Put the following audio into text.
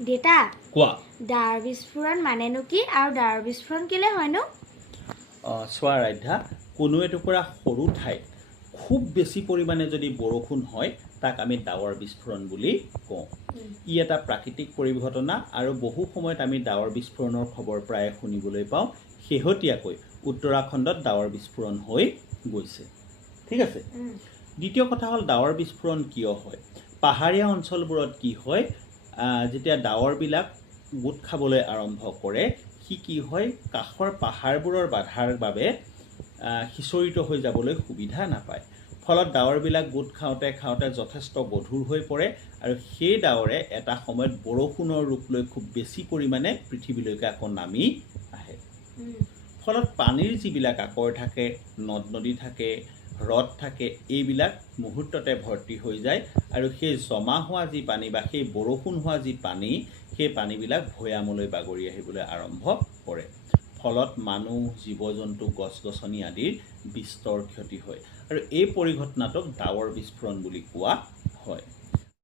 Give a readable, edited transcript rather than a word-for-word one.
দেতা কোৱা ডাৱৰ বিস্ফোৰণ মানেনো কি আৰু ডাৱৰ বিস্ফোৰণ কেলে হয়নো? চোৱা ৰাধ্যা, কোনো এটুকুৰা সৰু ঠাইত খুব বেছি পৰিমাণে যদি বৰষুণ হয় তাক আমি ডাৱৰ বিস্ফোৰণ বুলি কওঁ। ই এটা প্ৰাকৃতিক পৰিঘটনা আৰু বহু সময়ত আমি ডাৱৰ বিস্ফোৰণৰ খবৰ প্ৰায়ে শুনিবলৈ পাওঁ। শেহতীয়াকৈ উত্তৰাখণ্ডত ডাৱৰ বিস্ফোৰণ হৈ গৈছে। ঠিক আছে। দ্বিতীয় কথা হ'ল ডাৱৰ বিস্ফোৰণ কিয় হয়? পাহাৰীয়া অঞ্চলবোৰত কি হয়, যেতিয়া ডাৱৰবিলাক গোট খাবলৈ আৰম্ভ কৰে, সি কি হয়, কাষৰ পাহাৰবোৰৰ বাধাৰ বাবে সিঁচৰিত হৈ যাবলৈ সুবিধা নাপায়। ফলত ডাৱৰবিলাক গোট খাওঁতে খাওঁতে যথেষ্ট গধুৰ হৈ পৰে আৰু সেই ডাৱৰে এটা সময়ত বৰষুণৰ ৰূপ লৈ খুব বেছি পৰিমাণে পৃথিৱীলৈকে আকৌ নামি আহে। ফলত পানীৰ যিবিলাক আকৰ থাকে, নদ নদী থাকে, হ্ৰদ থাকে, এইবিলাক মুহূৰ্ততে ভৰ্তি হৈ যায় আৰু সেই জমা হোৱা যি পানী বা সেই বৰষুণ হোৱা যি পানী, সেই পানীবিলাক ভৈয়ামলৈ বাগৰি আহিবলৈ আৰম্ভ কৰে। ফলত মানুহ, জীৱ জন্তু, গছ গছনি আদিৰ বিস্তৰ ক্ষতি হয় আৰু এই পৰিঘটনাটোক ডাৱৰ বিস্ফোৰণ বুলি কোৱা হয়।